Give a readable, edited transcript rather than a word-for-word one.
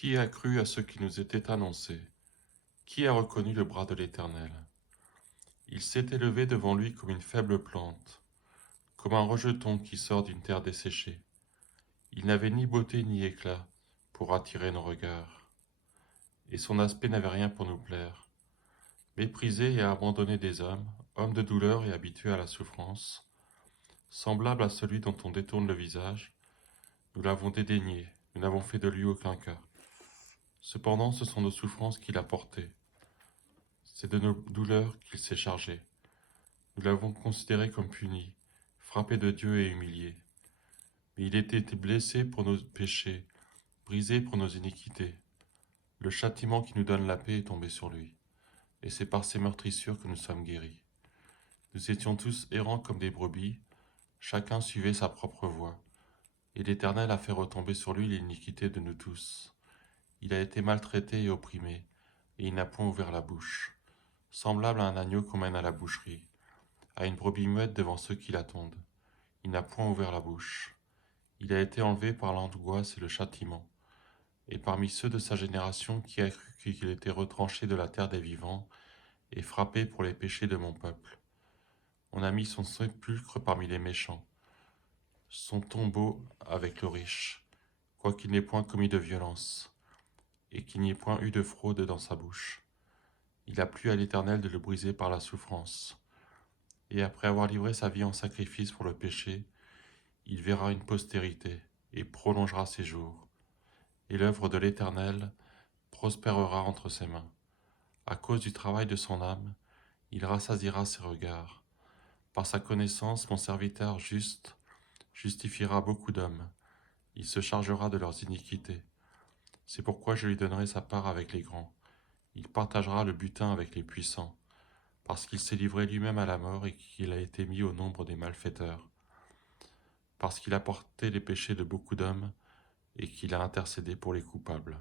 Qui a cru à ce qui nous était annoncé? Qui a reconnu le bras de l'Éternel? Il s'est élevé devant lui comme une faible plante, comme un rejeton qui sort d'une terre desséchée. Il n'avait ni beauté ni éclat pour attirer nos regards, et son aspect n'avait rien pour nous plaire. Méprisé et abandonné des hommes, homme de douleur et habitué à la souffrance, semblable à celui dont on détourne le visage, nous l'avons dédaigné, nous n'avons fait de lui aucun cas. Cependant, ce sont nos souffrances qu'il a portées. C'est de nos douleurs qu'il s'est chargé. Nous l'avons considéré comme puni, frappé de Dieu et humilié. Mais il était blessé pour nos péchés, brisé pour nos iniquités. Le châtiment qui nous donne la paix est tombé sur lui, et c'est par ses meurtrissures que nous sommes guéris. Nous étions tous errants comme des brebis, chacun suivait sa propre voie, et l'Éternel a fait retomber sur lui l'iniquité de nous tous. Il a été maltraité et opprimé, et il n'a point ouvert la bouche, semblable à un agneau qu'on mène à la boucherie, à une brebis muette devant ceux qui l'attendent. Il n'a point ouvert la bouche. Il a été enlevé par l'angoisse et le châtiment. Et parmi ceux de sa génération qui a cru qu'il était retranché de la terre des vivants et frappé pour les péchés de mon peuple. On a mis son sépulcre parmi les méchants, son tombeau avec le riche, quoiqu'il n'ait point commis de violence, et qu'il n'y ait point eu de fraude dans sa bouche. Il a plu à l'Éternel de le briser par la souffrance. Et après avoir livré sa vie en sacrifice pour le péché, il verra une postérité et prolongera ses jours. Et l'œuvre de l'Éternel prospérera entre ses mains. À cause du travail de son âme, il rassasiera ses regards. Par sa connaissance, mon serviteur juste justifiera beaucoup d'hommes. Il se chargera de leurs iniquités. C'est pourquoi je lui donnerai sa part avec les grands. Il partagera le butin avec les puissants, parce qu'il s'est livré lui-même à la mort et qu'il a été mis au nombre des malfaiteurs, parce qu'il a porté les péchés de beaucoup d'hommes et qu'il a intercédé pour les coupables.